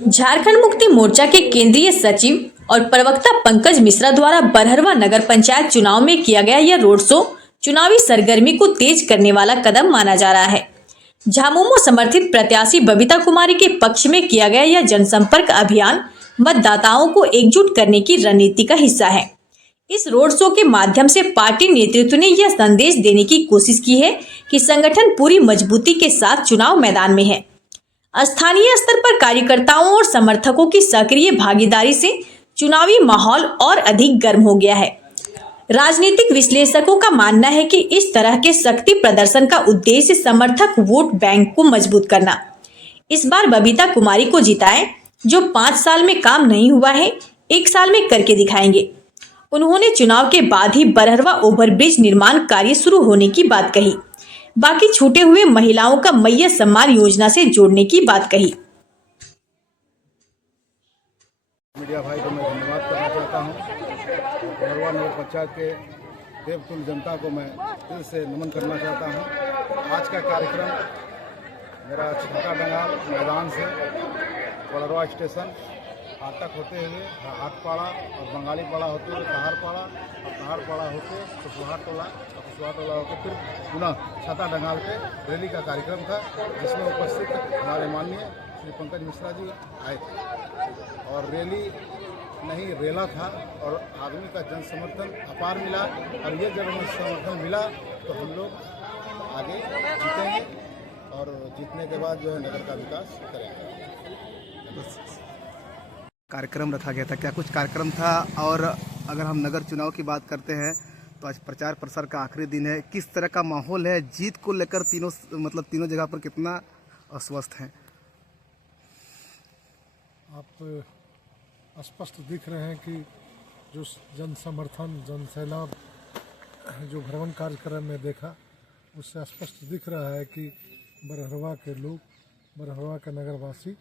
झारखंड मुक्ति मोर्चा के केंद्रीय सचिव और प्रवक्ता पंकज मिश्रा द्वारा बरहरवा नगर पंचायत चुनाव में किया गया यह रोड शो चुनावी सरगर्मी को तेज करने वाला कदम माना जा रहा है। झामुमो समर्थित प्रत्याशी बबीता कुमारी के पक्ष में किया गया यह जनसंपर्क अभियान मतदाताओं को एकजुट करने की रणनीति का हिस्सा है। इस रोड शो के माध्यम से पार्टी नेतृत्व ने यह संदेश देने की कोशिश की है कि संगठन पूरी मजबूती के साथ चुनाव मैदान में है। स्थानीय स्तर पर कार्यकर्ताओं और समर्थकों की सक्रिय भागीदारी से चुनावी माहौल और अधिक गर्म हो गया है। राजनीतिक विश्लेषकों का मानना है कि इस तरह के शक्ति प्रदर्शन का उद्देश्य समर्थक वोट बैंक को मजबूत करना। इस बार बबीता कुमारी को जिताएं, जो 5 साल में काम नहीं हुआ है 1 साल में करके दिखाएंगे। उन्होंने चुनाव के बाद ही बरहरवा ओवरब्रिज निर्माण कार्य शुरू होने की बात कही। बाकी छूटे हुए महिलाओं का मैया सम्मान योजना से जोड़ने की बात कही। मीडिया भाई को मैं धन्यवाद करना चाहता हूं। बरहरवा नगर पंचायत के देवतुल्य जनता को मैं दिल से नमन करना चाहता हूं। आज का कार्यक्रम मेरा छोटा डंगाल मैदान से बरहरवा स्टेशन फाटक होते हुए हाटपाड़ा और बंगाली पाड़ा होते हुए पहाड़पाड़ा और पहाड़पाड़ा होते कुशवाहा टोला और कुशवाहा टोला होकर फिर पुनः छाता डंगाल पे रैली का कार्यक्रम था, जिसमें उपस्थित हमारे माननीय श्री पंकज मिश्रा जी आए थे और रैली नहीं रेला था और आदमी का जन समर्थन अपार मिला और ये जब हमें समर्थन मिला तो हम लोग आगे जीतेंगे और जीतने के बाद जो है नगर का विकास करेंगे। कार्यक्रम रखा गया था, क्या कुछ कार्यक्रम था? और अगर हम नगर चुनाव की बात करते हैं तो आज प्रचार प्रसार का आखिरी दिन है, किस तरह का माहौल है? जीत को लेकर तीनों जगह पर कितना अस्वस्थ हैं? आप स्पष्ट दिख रहे हैं कि जो जन समर्थन जन सैलाब जो भ्रमण कार्यक्रम में देखा उससे स्पष्ट दिख रहा है कि बरहरवा के लोग, बरहरवा के नगरवासी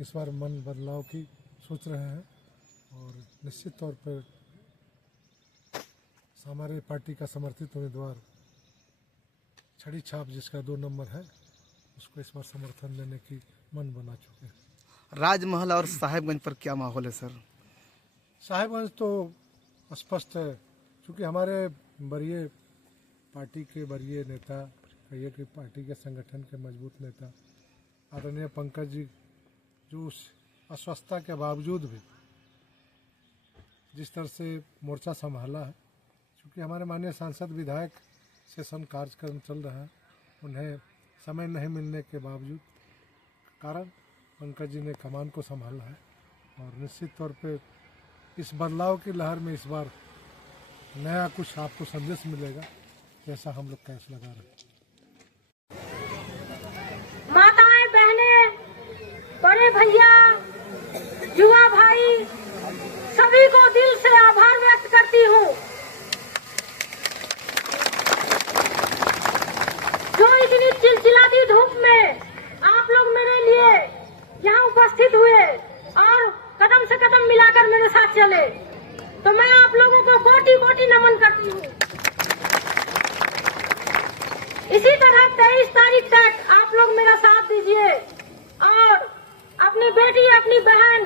इस बार मन बदलाव की सोच रहे हैं और निश्चित तौर पर हमारे पार्टी का समर्थित उम्मीदवार छड़ी छाप जिसका 2 नंबर है उसको इस बार समर्थन देने की मन बना चुके हैं। राजमहल और साहेबगंज पर क्या माहौल है सर? साहेबगंज तो स्पष्ट है, क्योंकि हमारे वरीय पार्टी के वरीय नेता, कहिए कि पार्टी के संगठन के मजबूत नेता आदरणीय पंकज जी जो उस अस्वस्थता के बावजूद भी जिस तरह से मोर्चा संभाला है, क्योंकि हमारे माननीय सांसद विधायक सेशन कार्यक्रम चल रहा है, उन्हें समय नहीं मिलने के बावजूद कारण पंकज जी ने कमान को संभाला है और निश्चित तौर पे इस बदलाव की लहर में इस बार नया कुछ आपको संदेश मिलेगा, जैसा हम लोग कैश लगा रहे हैं। माताएं, बहनें, बड़े भैया, युवा भाई सभी को दिल से आभार व्यक्त करती हूँ जो इतनी चिलचिलाती धूप में आप लोग मेरे लिए यहाँ उपस्थित हुए और कदम से कदम मिलाकर मेरे साथ चले, तो मैं आप लोगों को कोटि कोटि नमन करती हूँ। इसी तरह 23 तारीख तक आप लोग मेरा साथ दीजिए और अपनी बेटी, अपनी बहन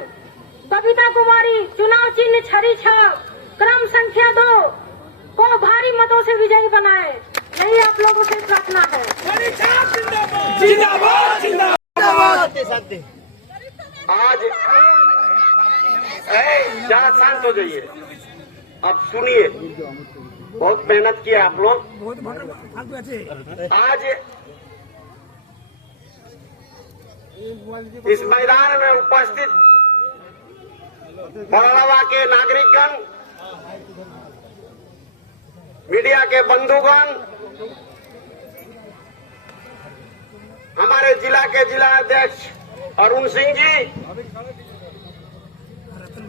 बबीता कुमारी चुनाव चिन्ह छड़ी छाप क्रम संख्या 2 को भारी मतों से विजयी बनाए, यही आप लोगों से प्रार्थना है। जिंदाबाद जिंदाबाद। आज जरा शांत हो जाइए, अब सुनिए, बहुत मेहनत किया आप लोग। आज इस मैदान में उपस्थित बरहरवा के नागरिकगण, मीडिया के बंधुगण, हमारे जिला के जिला अध्यक्ष अरुण सिंह जी,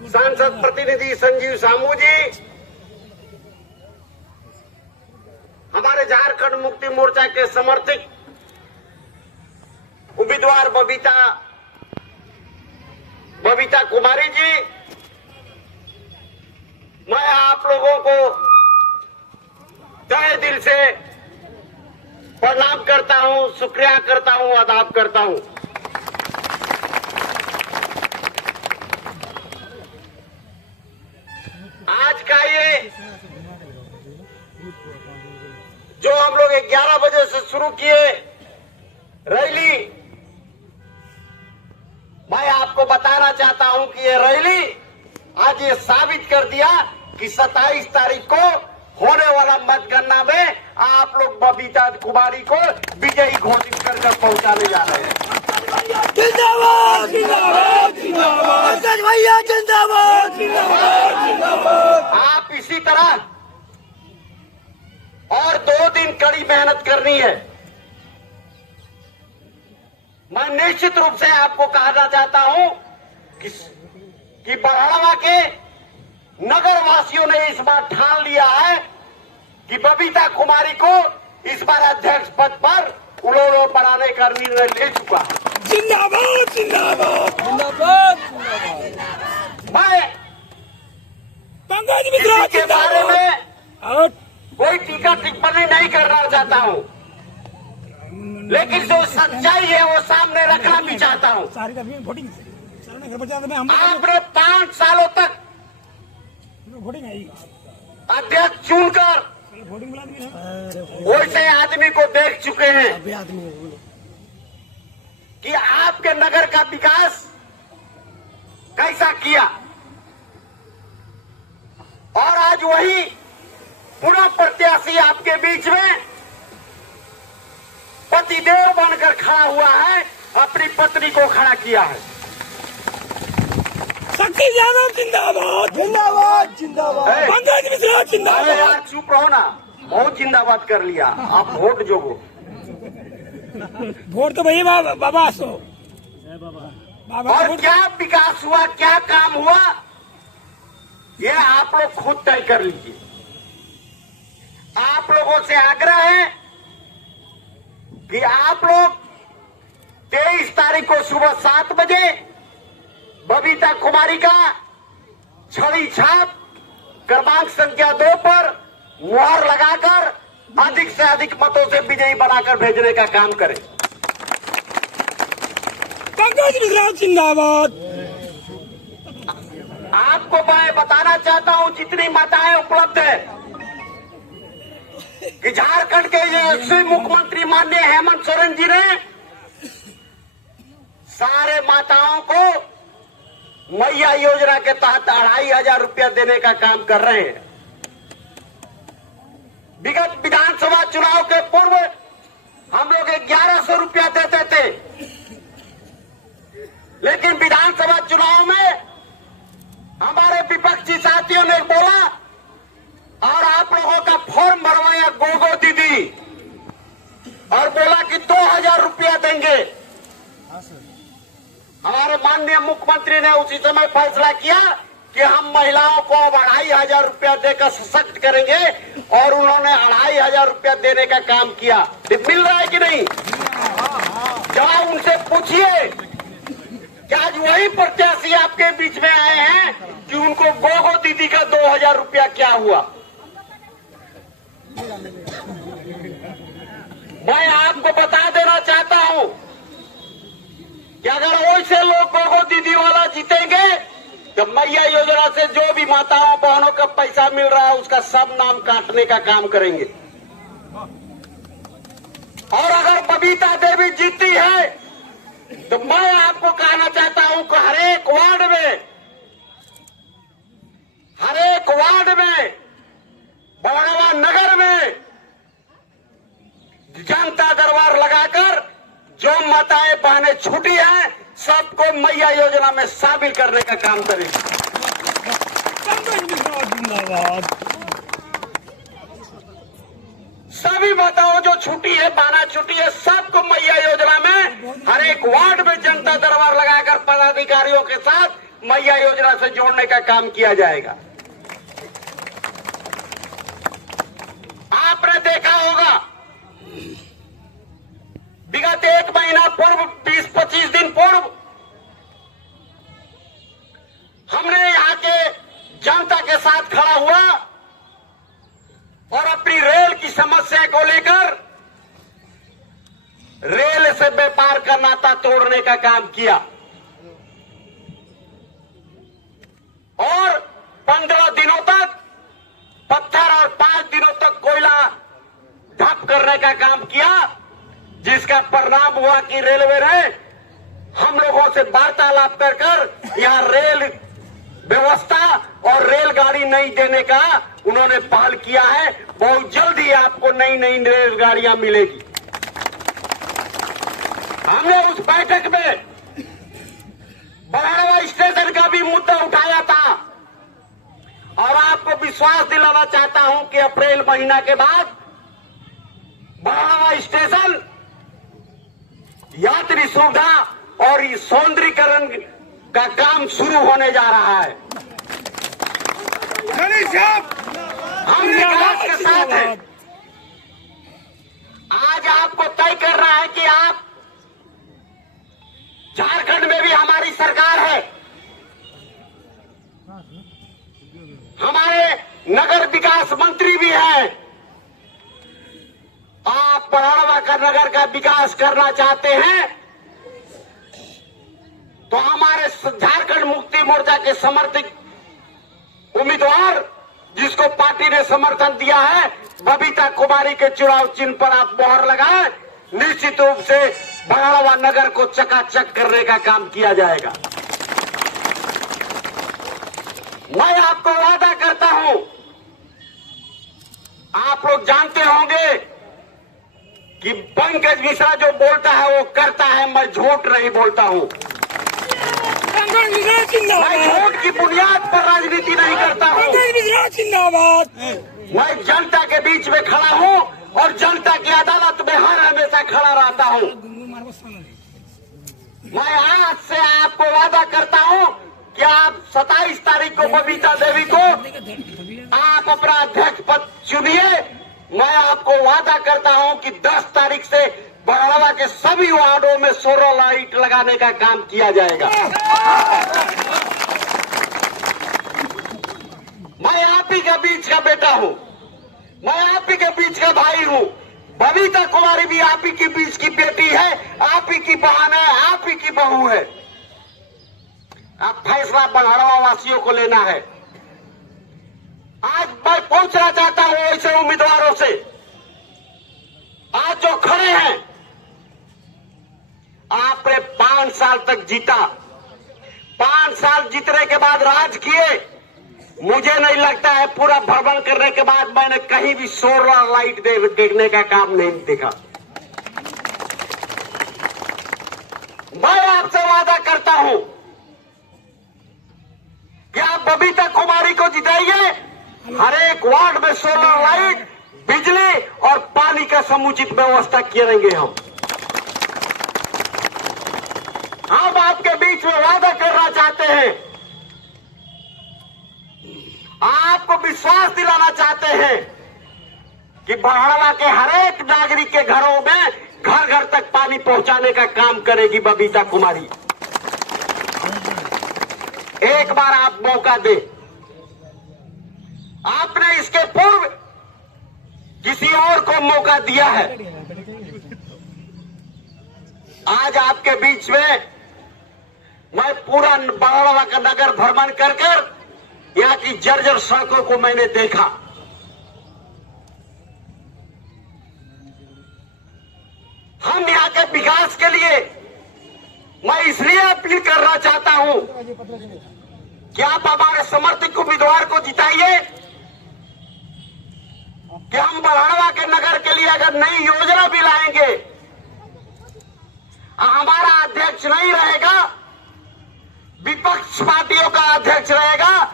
सांसद प्रतिनिधि संजीव सामू जी, हमारे झारखंड मुक्ति मोर्चा के समर्थित उम्मीदवार बबीता कुमारी जी, मैं आप लोगों को तहे दिल से प्रणाम करता हूं, शुक्रिया करता हूं, आदाब करता हूं। 11 बजे से शुरू किए रैली। मैं आपको बताना चाहता हूं कि ये रैली आज ये साबित कर दिया कि 27 तारीख को होने वाला मतगणना में आप लोग बबीता कुमारी को विजयी घोषित कर पहुंचाने जा रहे हैं। जिंदाबाद जिंदाबाद जिंदाबाद पंकज भैया जिंदाबाद जिंदाबाद। आप इसी तरह और 2 दिन कड़ी मेहनत करनी है। मैं निश्चित रूप से आपको कहना चाहता हूं कि बरहड़वा के नगर वासियों ने इस बार ठान लिया है कि बबीता कुमारी को इस बार अध्यक्ष पद पर उन्होंने बनाने का निर्णय ले चुका है। जिंदाबाद जिंदाबाद जिंदाबाद। मैं पंकज मिश्रा के बारे में और कोई टीका टिप्पणी नहीं करना चाहता हूं, लेकिन जो सच्चाई है वो सामने रखना भी चाहता हूं। आपने 5 सालों तक अध्यक्ष चुनकर वैसे आदमी को देख चुके हैं कि आपके नगर का विकास कैसा किया, और आज वही पुनः प्रत्याशी आपके बीच में पतिदेव बनकर खड़ा हुआ है, अपनी पत्नी को खड़ा किया है। शक्ति यादव जिंदाबाद जिंदाबाद जिंदाबाद। पंकज मिश्रा अरे जिंदाबाद। यार चुप रहो ना, बहुत जिंदाबाद कर लिया आप वोट जोगो। वोट तो भैया बाबा सो बाबा और क्या विकास हुआ, क्या काम हुआ, ये आप लोग खुद तय कर लीजिए। आप लोगों से आग्रह है कि आप लोग 23 तारीख को सुबह 7 बजे बबीता कुमारी का छवि छाप क्रमांक संख्या 2 पर मुहर लगाकर अधिक से अधिक मतों से विजयी बनाकर भेजने का काम करें। पंकज मिश्रा जिंदाबाद। आपको मैं बताना चाहता हूं जितनी माताएं उपलब्ध है कि झारखंड के यशस्वी मुख्यमंत्री माननीय हेमंत सोरेन जी ने सारे माताओं को मैया योजना के तहत 2500 रुपया देने का काम कर रहे हैं। विगत विधानसभा चुनाव के पूर्व हम लोग 1100 रुपया देते थे, लेकिन विधानसभा चुनाव में हमारे विपक्षी साथियों ने बोला और आप लोगों का फॉर्म भरवाया गोगो दीदी, और बोला कि 2000 रुपया देंगे। हमारे माननीय मुख्यमंत्री ने उसी समय फैसला किया कि हम महिलाओं को 2500 रुपया देकर सशक्त करेंगे, और उन्होंने 2500 रुपया देने का काम किया। मिल रहा है कि नहीं? जब उनसे पूछिए कि आज वही प्रत्याशी आपके बीच में आए हैं कि उनको गोगो दीदी का 2000 रुपया क्या हुआ। मैं आपको बता देना चाहता हूं कि अगर वैसे लोग गोगो दीदी वाला जीतेंगे तो मैया योजना से जो भी माताओं बहनों का पैसा मिल रहा है उसका सब नाम काटने का काम करेंगे। और अगर बबीता देवी जीती है तो मैं आपको कहना चाहता हूं कि हरेक वार्ड में बड़वा नगर में जनता दरबार लगाकर जो माताएं बहनें छूटी हैं सबको मैया योजना में शामिल करने का काम करेंगे। पंकज मिश्रा जिंदाबाद। सभी माताओं जो छूटी है, बहना छूटी है, सबको मैया योजना में हर एक वार्ड में जनता दरबार लगाकर पदाधिकारियों के साथ मैया योजना से जोड़ने का काम किया जाएगा। आपने देखा होगा विगत 1 महीना पूर्व, 20-25 दिन पूर्व हमने यहाँ के जनता के साथ खड़ा हुआ और अपनी रेल की समस्या को लेकर रेल से व्यापार का नाता तोड़ने का काम किया, और 15 दिनों तक पत्थर और 5 दिनों तक कोयला ढप करने करने का काम किया, जिसका परिणाम हुआ कि रेलवे ने हम लोगों से वार्तालाप कर यहाँ रेल व्यवस्था और रेलगाड़ी नहीं देने का उन्होंने पहल किया है। बहुत जल्द ही आपको नई नई रेलगाड़ियां मिलेगी। हमने उस बैठक में बराड़वा स्टेशन का भी मुद्दा उठाया था और आपको विश्वास दिलाना चाहता हूं कि अप्रैल महीना के बाद बराड़वा स्टेशन यात्री सुविधा और सौंदर्यीकरण का काम शुरू होने जा रहा है। हम विकास के साथ हैं। आज आपको तय कर रहा है कि आप झारखंड में भी हमारी सरकार है, हमारे नगर विकास मंत्री भी हैं। आप बराड़वा का नगर का विकास करना चाहते हैं तो हमारे झारखंड मुक्ति मोर्चा के समर्थित उम्मीदवार जिसको पार्टी ने समर्थन दिया है, बबीता कुमारी के चुनाव चिन्ह पर आप मोहर लगाएं। निश्चित रूप से बराड़वा नगर को चकाचक करने का काम किया जाएगा। मैं आपको वादा करता हूं, आप लोग जानते होंगे कि पंकज मिश्रा जो बोलता है वो करता है, मैं झूठ नहीं बोलता हूं। मैं झूठ की बुनियाद पर राजनीति नहीं करता हूं। मैं जनता के बीच में खड़ा हूं और जनता की अदालत में हर हमेशा खड़ा रहता हूं। मैं आज से आपको वादा करता हूं कि आप 27 तारीख को बबीता देवी को आप अपना अध्यक्ष पद चुनिए। मैं आपको वादा करता हूं कि 10 तारीख से बराड़वा के सभी वार्डों में सोलर लाइट लगाने का काम किया जाएगा। मैं आप ही के बीच का बेटा हूं, मैं आप ही के बीच का भाई हूं। बबीता कुमारी भी आप ही के बीच की बेटी है, आप ही की बहन है, आप ही की बहू है। अब फैसला बराड़वा वासियों को लेना है। आज मैं पूछना चाहता हूं ऐसे उम्मीदवारों से, आज जो खड़े हैं, आपने 5 साल तक जीता, 5 साल जीतने के बाद राज किए। मुझे नहीं लगता है पूरा भ्रमण करने के बाद मैंने कहीं भी सोलर लाइट देखने का काम नहीं देखा। मैं आपसे वादा करता हूं कि आप बबीता कुमारी को जिताइए। हर एक वार्ड में सोलर लाइट, बिजली और पानी का समुचित व्यवस्था करेंगे हम आपके बीच में वादा करना चाहते हैं, आपको विश्वास दिलाना चाहते हैं कि बराड़वा के हर एक नागरिक के घरों में घर घर तक पानी पहुंचाने का काम करेगी बबीता कुमारी। एक बार आप मौका दें। आपने इसके पूर्व किसी और को मौका दिया है। आज आपके बीच में मैं पूरा बराड़वा का नगर भ्रमण कर यहाँ की जर्जर सड़कों को मैंने देखा। हम यहाँ के विकास के लिए मैं इसलिए अपील करना चाहता हूं कि आप हमारे समर्थित उम्मीदवार को जिताइए कि हम बराड़वा के नगर के लिए अगर नई योजना भी लाएंगे, हमारा अध्यक्ष नहीं रहेगा, विपक्ष पार्टियों का अध्यक्ष रहेगा,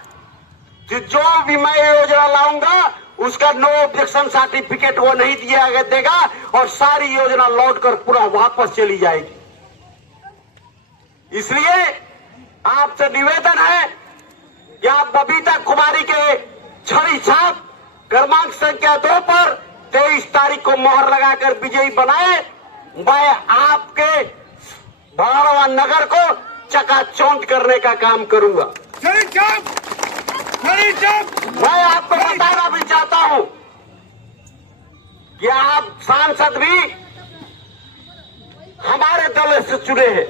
कि जो भी मैं योजना लाऊंगा उसका नो ऑब्जेक्शन सर्टिफिकेट वो नहीं दिया देगा और सारी योजना लौटकर पूरा वापस चली जाएगी। इसलिए आपसे निवेदन है कि आप बबीता कुमारी के छड़ी छाप क्रमांक संख्या 2 पर 23 तारीख को मोहर लगाकर विजयी बनाए। मैं आपके बराड़वा नगर को चकाचौंध करने का काम करूंगा। मैं आपको बताना भी चाहता हूं कि आप सांसद भी हमारे दल से चुने हैं,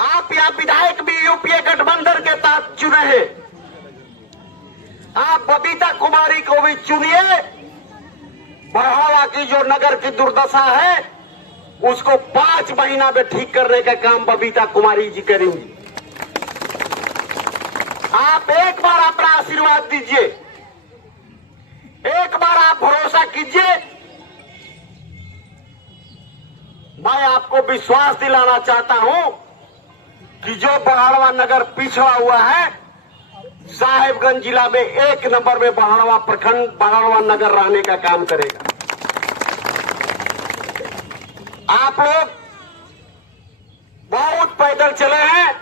आप यहाँ विधायक भी यूपीए गठबंधन के तहत चुने हैं। आप बबीता कुमारी को भी चुनिए, बढ़ावा की जो नगर की दुर्दशा है उसको 5 महीना में ठीक करने का काम बबीता कुमारी जी करेंगी। आप एक बार अपना आशीर्वाद दीजिए, एक बार आप भरोसा कीजिए। मैं आपको विश्वास दिलाना चाहता हूं कि जो बहाड़वा नगर पिछड़ा हुआ है, साहेबगंज जिला में 1 नंबर में बहाड़वा प्रखंड, बहाड़वा नगर रहने का काम करेगा। आप लोग बहुत पैदल चले हैं।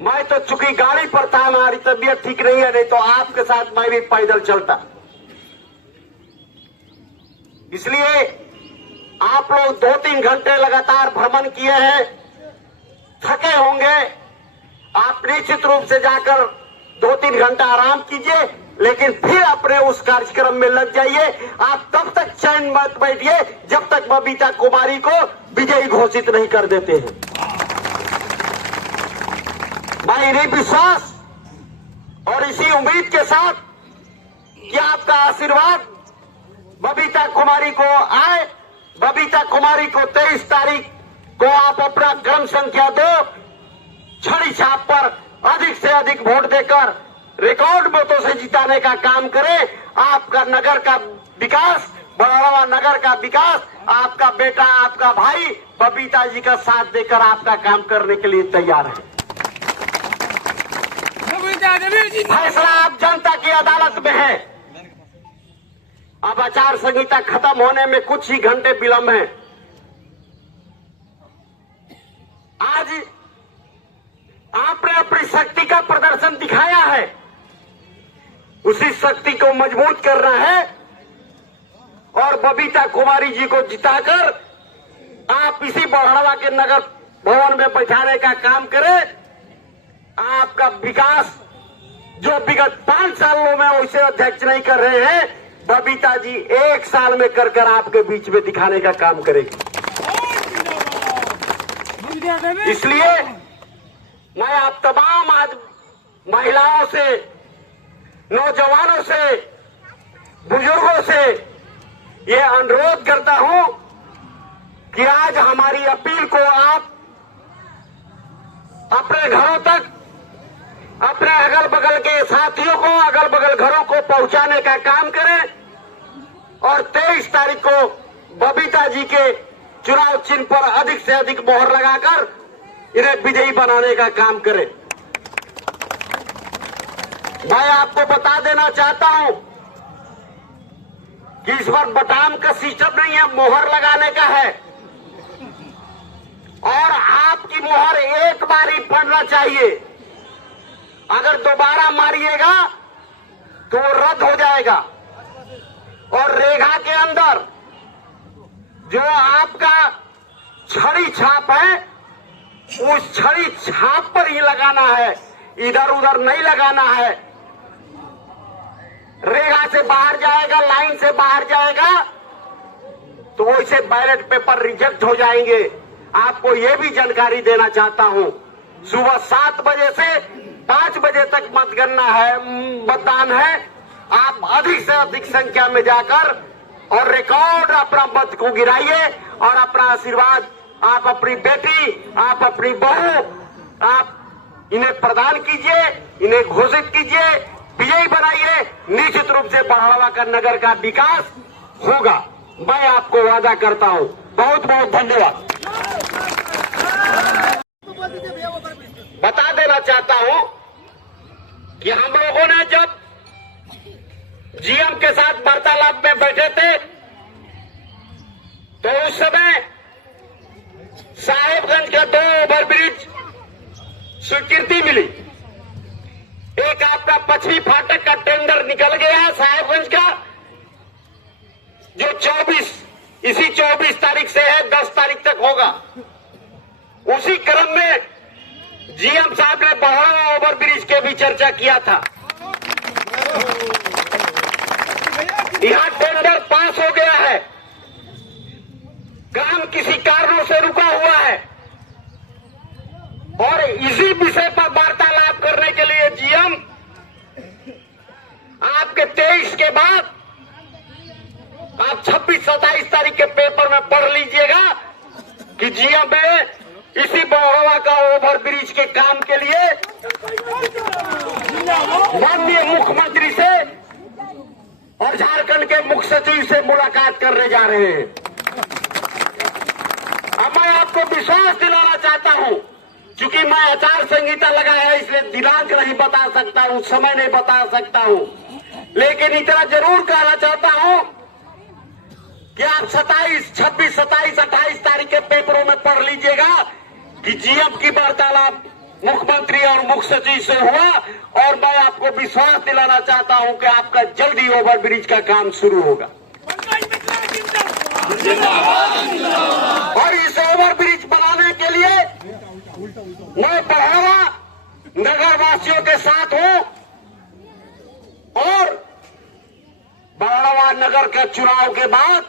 मैं तो चूंकि गाड़ी पर था, हमारी तबीयत ठीक नहीं है, नहीं तो आपके साथ मैं भी पैदल चलता। इसलिए आप लोग 2-3 घंटे लगातार भ्रमण किए हैं, थके होंगे। आप निश्चित रूप से जाकर 2-3 घंटा आराम कीजिए, लेकिन फिर अपने उस कार्यक्रम में लग जाइए। आप तब तक चैन मत बैठिए जब तक बबीता कुमारी को विजयी घोषित नहीं कर देते हैं। मैं इन्हीं विश्वास और इसी उम्मीद के साथ कि आपका आशीर्वाद बबीता कुमारी को आए, बबीता कुमारी को 23 तारीख को आप अपना क्रम संख्या 2 छड़ी छाप पर अधिक से अधिक वोट देकर रिकॉर्ड वोटों से जिताने का काम करें। आपका नगर का विकास, बड़ावा नगर का विकास, आपका बेटा, आपका भाई बबीता जी का साथ देकर आपका काम करने के लिए तैयार है। फैसला आप जनता की अदालत में है। अब आचार संहिता खत्म होने में कुछ ही घंटे विलंब है। आज आपने अपनी शक्ति का प्रदर्शन दिखाया है, उसी शक्ति को मजबूत करना है और बबीता कुमारी जी को जिताकर आप इसी बड़हड़वा के नगर भवन में बैठाने का काम करें। आपका विकास जो विगत 5 सालों में वैसे अध्यक्ष नहीं कर रहे हैं, बबीता जी 1 साल में कर आपके बीच में दिखाने का काम करेगी। इसलिए मैं आप तमाम आज महिलाओं से, नौजवानों से, बुजुर्गों से ये अनुरोध करता हूं कि आज हमारी अपील को आप अपने घरों तक, अपने अगल बगल के साथियों को, अगल बगल घरों को पहुंचाने का काम करें और 23 तारीख को बबीता जी के चुनाव चिन्ह पर अधिक से अधिक मोहर लगाकर इन्हें विजयी बनाने का काम करें। मैं आपको बता देना चाहता हूं कि इस बार बटाम का सिस्टम नहीं है, मोहर लगाने का है और आपकी मोहर एक बार ही पड़ना चाहिए। अगर दोबारा मारिएगा तो वो रद्द हो जाएगा और रेखा के अंदर जो आपका छड़ी छाप है, उस छड़ी छाप पर ही लगाना है, इधर उधर नहीं लगाना है। रेखा से बाहर जाएगा, लाइन से बाहर जाएगा तो वैसे बैलेट पेपर रिजेक्ट हो जाएंगे। आपको यह भी जानकारी देना चाहता हूं, सुबह 7 बजे से 5 बजे तक मतदान है। आप अधिक से अधिक संख्या में जाकर और रिकॉर्ड अपना मत को गिराइए और अपना आशीर्वाद आप अपनी बेटी, आप अपनी बहू, आप इन्हें प्रदान कीजिए, इन्हें घोषित कीजिए, विजयी बनाइए। निश्चित रूप से बड़हड़वा का नगर का विकास होगा, मैं आपको वादा करता हूं। बहुत बहुत धन्यवाद। बता देना चाहता हूं कि हम लोगों ने जब जीएम के साथ वार्तालाप में बैठे थे तो उस समय साहेबगंज का 2 ओवरब्रिज स्वीकृति मिली। एक आपका पश्चिमी फाटक का टेंडर निकल गया साहेबगंज का, जो 24 तारीख से है, 10 तारीख तक होगा। उसी क्रम में जीएम साहब ने बड़हड़वा ओवरब्रिज के भी चर्चा किया था। यहां टेंडर पास हो गया है, काम किसी कारणों से रुका हुआ है और इसी विषय पर वार्तालाप करने के लिए जीएम आपके 23 के बाद आप 26-27 तारीख के पेपर में पढ़ लीजिएगा कि जीएम में इसी बहरवा का ओवर ब्रिज के काम के लिए माननीय मुख्यमंत्री से और झारखंड के मुख्य सचिव से मुलाकात करने जा रहे हैं। अब मैं आपको विश्वास दिलाना चाहता हूं, क्योंकि मैं आचार संहिता लगाया है इसलिए दिनांक नहीं बता सकता हूं, समय नहीं बता सकता हूं, लेकिन इतना जरूर कहना चाहता हूं कि आप 27, 26, 27, 28 तारीख के पेपरों में पढ़ लीजिएगा कि जीएम की वार्तालाप मुख्यमंत्री और मुख्य सचिव से हुआ, और मैं आपको विश्वास दिलाना चाहता हूं कि आपका जल्दी ओवर ब्रिज का काम शुरू होगा। और इस ओवर ब्रिज बनाने के लिए मैं बहरवा नगर वासियों के साथ हूं, और बहरवा नगर के चुनाव के बाद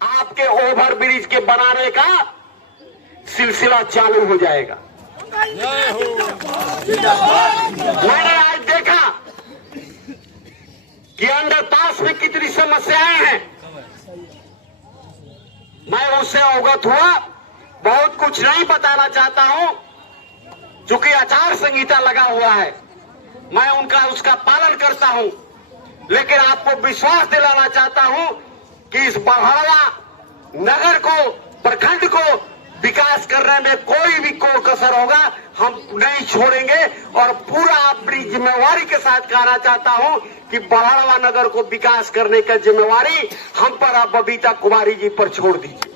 आपके ओवर ब्रिज के बनाने का सिलसिला चालू हो जाएगा। मैंने आज देखा कि अंडरपास में कितनी समस्याएं हैं, मैं उससे अवगत हुआ। बहुत कुछ नहीं बताना चाहता हूं, क्योंकि आचार संहिता लगा हुआ है, मैं उसका पालन करता हूं, लेकिन आपको विश्वास दिलाना चाहता हूं कि इस बहरवा नगर को, प्रखंड को विकास करने में कोई भी कोई कसर होगा हम नहीं छोड़ेंगे, और पूरा अपनी जिम्मेवारी के साथ कहना चाहता हूं कि बहरवा नगर को विकास करने का जिम्मेवारी हम पर, आप बबीता कुमारी जी पर छोड़ दीजिए,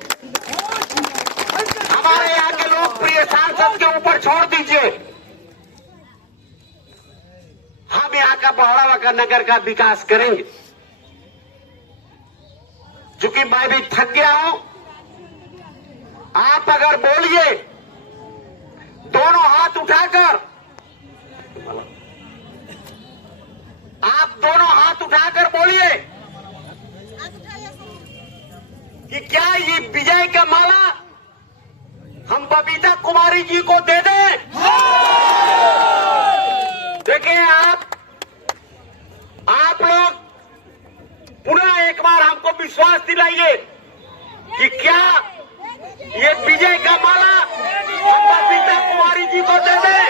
हमारे यहाँ के लोकप्रिय सांसद के ऊपर छोड़ दीजिए। हम यहाँ का बहरवा का नगर का विकास करेंगे, क्योंकि मैं भी थक गया हूं। आप अगर बोलिए दोनों हाथ उठाकर, आप दोनों हाथ उठाकर बोलिए कि क्या ये विजय का माला हम बबीता कुमारी जी को दे दें? देखिए, आप लोग पुनः एक बार हमको विश्वास दिलाइए कि क्या ये विजय का माला हम बबीता कुमारी जी को दे दें?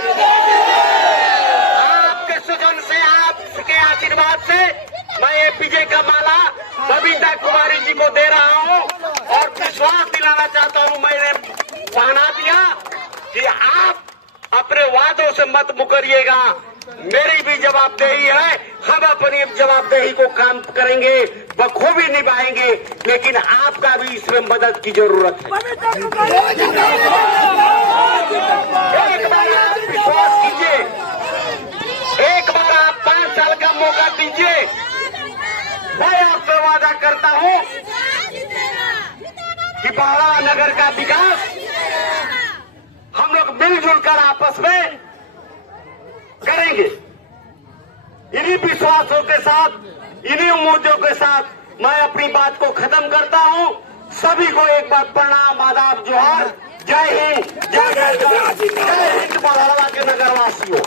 आपके सुजन से, आपके आशीर्वाद से मैं ये विजय का माला बबीता कुमारी जी को दे रहा हूं, और विश्वास दिलाना चाहता हूं, मैंने बहाना दिया कि आप अपने वादों से मत मुकरिएगा। मेरी भी जवाबदेही है, हम अपनी जवाबदेही को काम करेंगे, बखूबी निभाएंगे, लेकिन आपका भी इसमें मदद की जरूरत है। एक बार आप विश्वास कीजिए, एक बार आप 5 साल का मौका दीजिए। मैं आपसे वादा करता हूं कि बहरवा नगर का विकास हम लोग मिलजुल कर आपस में करेंगे। इन्हीं विश्वासों के साथ, इन्हीं उम्मीदों के साथ मैं अपनी बात को खत्म करता हूं। सभी को एक बार प्रणाम, आदाब, जोहार, जय हिंद, जय हिंद, बहरवा के नगरवासियों।